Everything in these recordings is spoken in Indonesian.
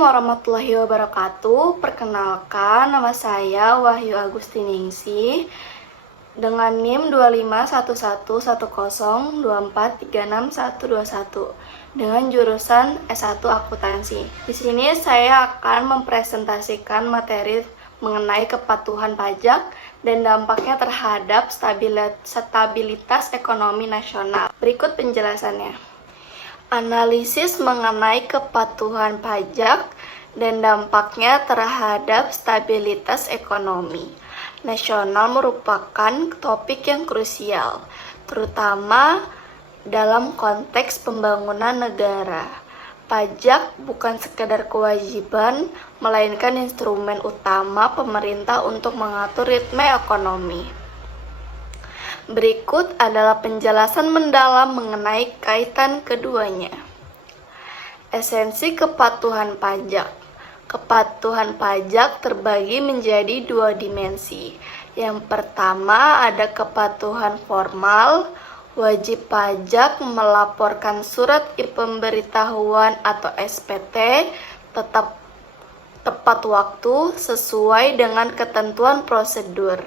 Assalamualaikum warahmatullahi wabarakatuh. Perkenalkan, nama saya Wahyu Agustiningsih dengan NIM 251111024361121 dengan jurusan S1 Akuntansi. Di sini saya akan mempresentasikan materi mengenai kepatuhan pajak dan dampaknya terhadap stabilitas ekonomi nasional. Berikut penjelasannya. Analisis mengenai kepatuhan pajak dan dampaknya terhadap stabilitas ekonomi nasional merupakan topik yang krusial, terutama dalam konteks pembangunan negara. Pajak bukan sekedar kewajiban, melainkan instrumen utama pemerintah untuk mengatur ritme ekonomi. Berikut adalah penjelasan mendalam mengenai kaitan keduanya. Esensi kepatuhan pajak. Kepatuhan pajak terbagi menjadi dua dimensi. Yang pertama ada kepatuhan formal, wajib pajak melaporkan surat pemberitahuan atau SPT tepat waktu sesuai dengan ketentuan prosedur.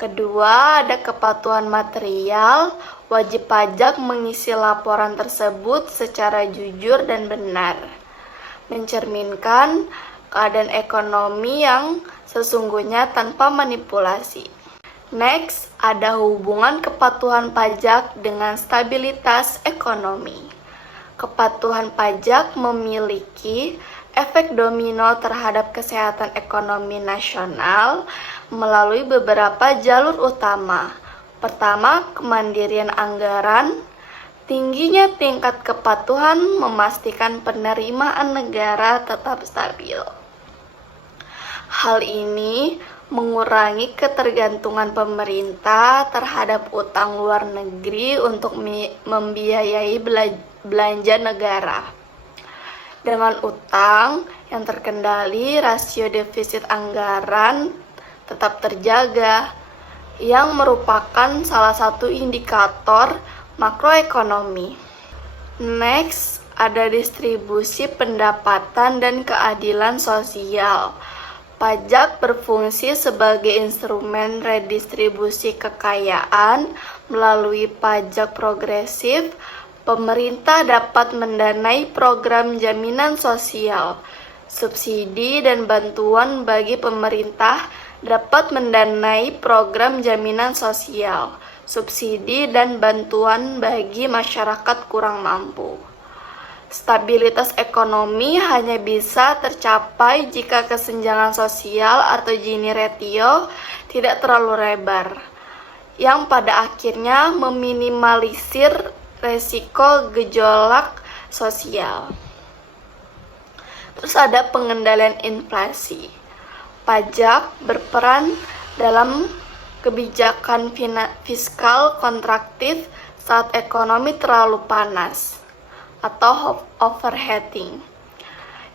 Kedua, ada kepatuhan material, wajib pajak mengisi laporan tersebut secara jujur dan benar, mencerminkan keadaan ekonomi yang sesungguhnya tanpa manipulasi. Next, ada hubungan kepatuhan pajak dengan stabilitas ekonomi. Kepatuhan pajak memiliki efek domino terhadap kesehatan ekonomi nasional melalui beberapa jalur utama. Pertama, kemandirian anggaran. Tingginya tingkat kepatuhan memastikan penerimaan negara tetap stabil. Hal ini mengurangi ketergantungan pemerintah terhadap utang luar negeri untuk membiayai belanja negara. Dengan utang yang terkendali, rasio defisit anggaran tetap terjaga, yang merupakan salah satu indikator makroekonomi. Next, ada distribusi pendapatan dan keadilan sosial. Pajak berfungsi sebagai instrumen redistribusi kekayaan melalui pajak progresif. Pemerintah dapat mendanai program jaminan sosial, subsidi dan bantuan bagi pemerintah dapat mendanai program jaminan sosial, subsidi dan bantuan bagi masyarakat kurang mampu. Stabilitas ekonomi hanya bisa tercapai jika kesenjangan sosial atau Gini ratio tidak terlalu lebar, yang pada akhirnya meminimalisir resiko gejolak sosial. Terus ada pengendalian inflasi. Pajak berperan dalam kebijakan fiskal kontraktif saat ekonomi terlalu panas atau overheating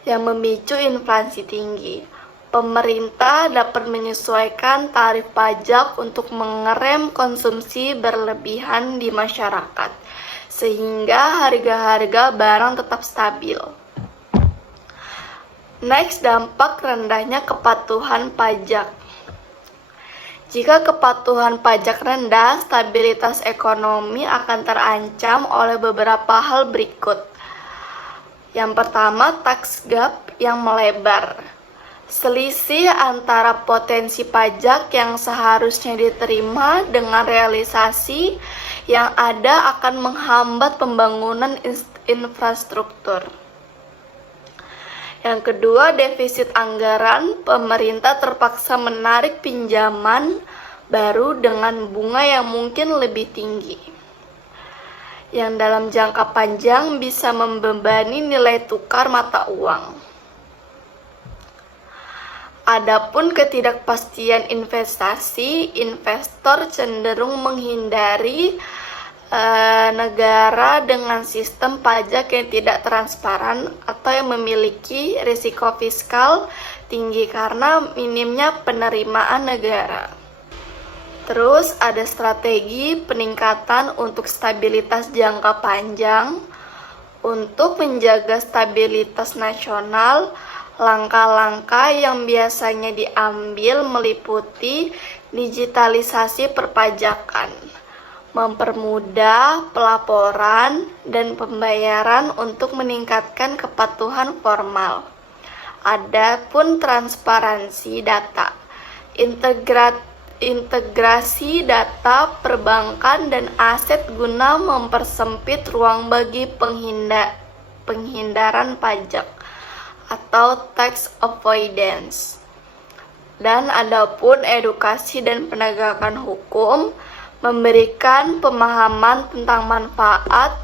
yang memicu inflasi tinggi. Pemerintah dapat menyesuaikan tarif pajak untuk mengerem konsumsi berlebihan di masyarakat, sehingga harga-harga barang tetap stabil. Next, dampak rendahnya kepatuhan pajak. Jika kepatuhan pajak rendah, stabilitas ekonomi akan terancam oleh beberapa hal berikut. Yang pertama, tax gap yang melebar. Selisih antara potensi pajak yang seharusnya diterima dengan realisasi yang ada akan menghambat pembangunan infrastruktur. Yang kedua, defisit anggaran. Pemerintah terpaksa menarik pinjaman baru dengan bunga yang mungkin lebih tinggi, yang dalam jangka panjang bisa membebani nilai tukar mata uang. Adapun ketidakpastian investasi, investor cenderung menghindari negara dengan sistem pajak yang tidak transparan atau yang memiliki risiko fiskal tinggi karena minimnya penerimaan negara. Terus ada strategi peningkatan untuk stabilitas jangka panjang. Untuk menjaga stabilitas nasional, langkah-langkah yang biasanya diambil meliputi digitalisasi perpajakan, mempermudah pelaporan dan pembayaran untuk meningkatkan kepatuhan formal. Adapun transparansi data, integrasi data perbankan dan aset guna mempersempit ruang bagi penghindaran pajak atau tax avoidance. Dan adapun edukasi dan penegakan hukum, memberikan pemahaman tentang manfaat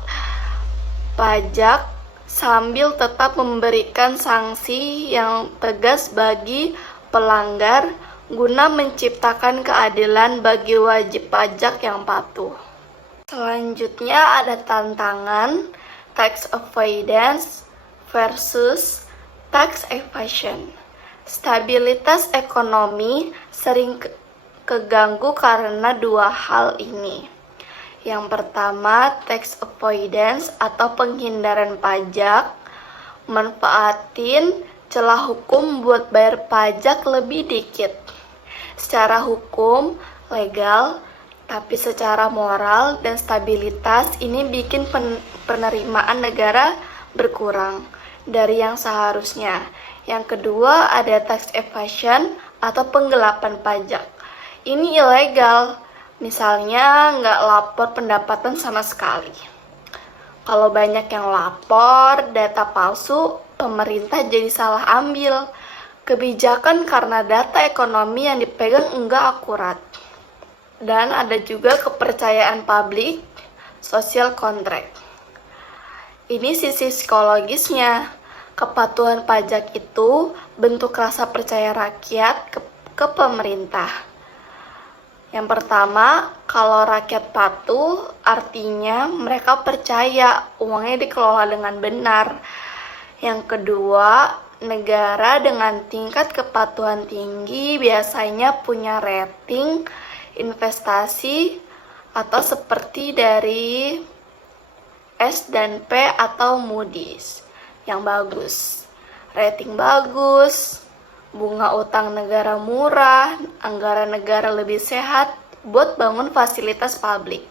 pajak sambil tetap memberikan sanksi yang tegas bagi pelanggar guna menciptakan keadilan bagi wajib pajak yang patuh. Selanjutnya ada tantangan tax avoidance versus tax evasion. Stabilitas ekonomi sering keganggu karena dua hal ini. Yang pertama, tax avoidance atau penghindaran pajak, manfaatin celah hukum buat bayar pajak lebih dikit. Secara hukum, legal, tapi secara moral dan stabilitas ini bikin penerimaan negara berkurang dari yang seharusnya. Yang kedua ada tax evasion atau penggelapan pajak. Ini ilegal, misalnya nggak lapor pendapatan sama sekali. Kalau banyak yang lapor, data palsu, pemerintah jadi salah ambil kebijakan karena data ekonomi yang dipegang enggak akurat. Dan ada juga kepercayaan publik, social contract. Ini sisi psikologisnya. Kepatuhan pajak itu bentuk rasa percaya rakyat ke pemerintah. Yang pertama, kalau rakyat patuh, artinya mereka percaya uangnya dikelola dengan benar. Yang kedua, negara dengan tingkat kepatuhan tinggi biasanya punya rating investasi atau seperti dari S&P atau Moody's yang bagus. Rating bagus, bunga utang negara murah, anggaran negara lebih sehat buat bangun fasilitas publik.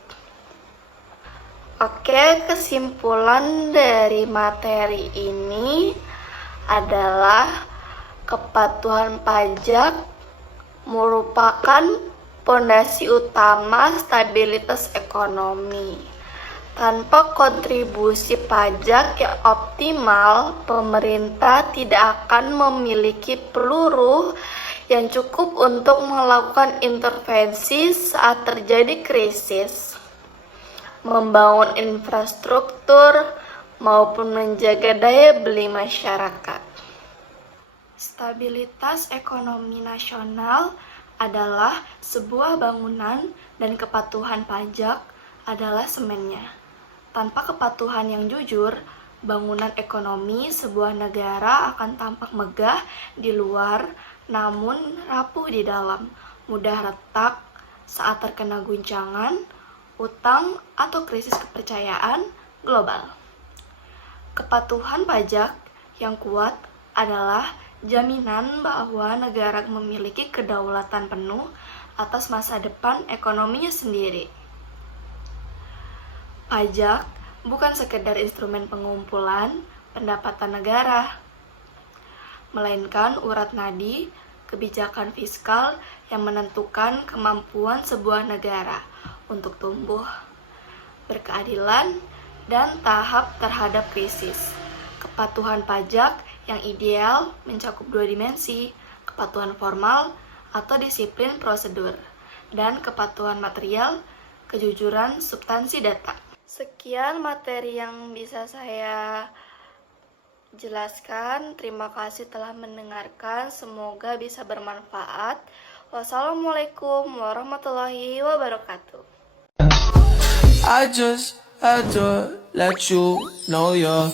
Oke, kesimpulan dari materi ini adalah kepatuhan pajak merupakan fondasi utama stabilitas ekonomi. Tanpa kontribusi pajak yang optimal, pemerintah tidak akan memiliki peluru yang cukup untuk melakukan intervensi saat terjadi krisis, membangun infrastruktur, maupun menjaga daya beli masyarakat. Stabilitas ekonomi nasional adalah sebuah bangunan dan kepatuhan pajak adalah semennya. Tanpa kepatuhan yang jujur, bangunan ekonomi sebuah negara akan tampak megah di luar, namun rapuh di dalam, mudah retak saat terkena guncangan, utang, atau krisis kepercayaan global. Kepatuhan pajak yang kuat adalah jaminan bahwa negara memiliki kedaulatan penuh atas masa depan ekonominya sendiri. Pajak bukan sekedar instrumen pengumpulan pendapatan negara, melainkan urat nadi kebijakan fiskal yang menentukan kemampuan sebuah negara untuk tumbuh, berkeadilan, dan tahap terhadap krisis. Kepatuhan pajak yang ideal mencakup dua dimensi, kepatuhan formal atau disiplin prosedur, dan kepatuhan material, kejujuran substansi data. Sekian materi yang bisa saya jelaskan. Terima kasih telah mendengarkan. Semoga bisa bermanfaat. Wassalamualaikum warahmatullahi wabarakatuh. I just had to let you know you're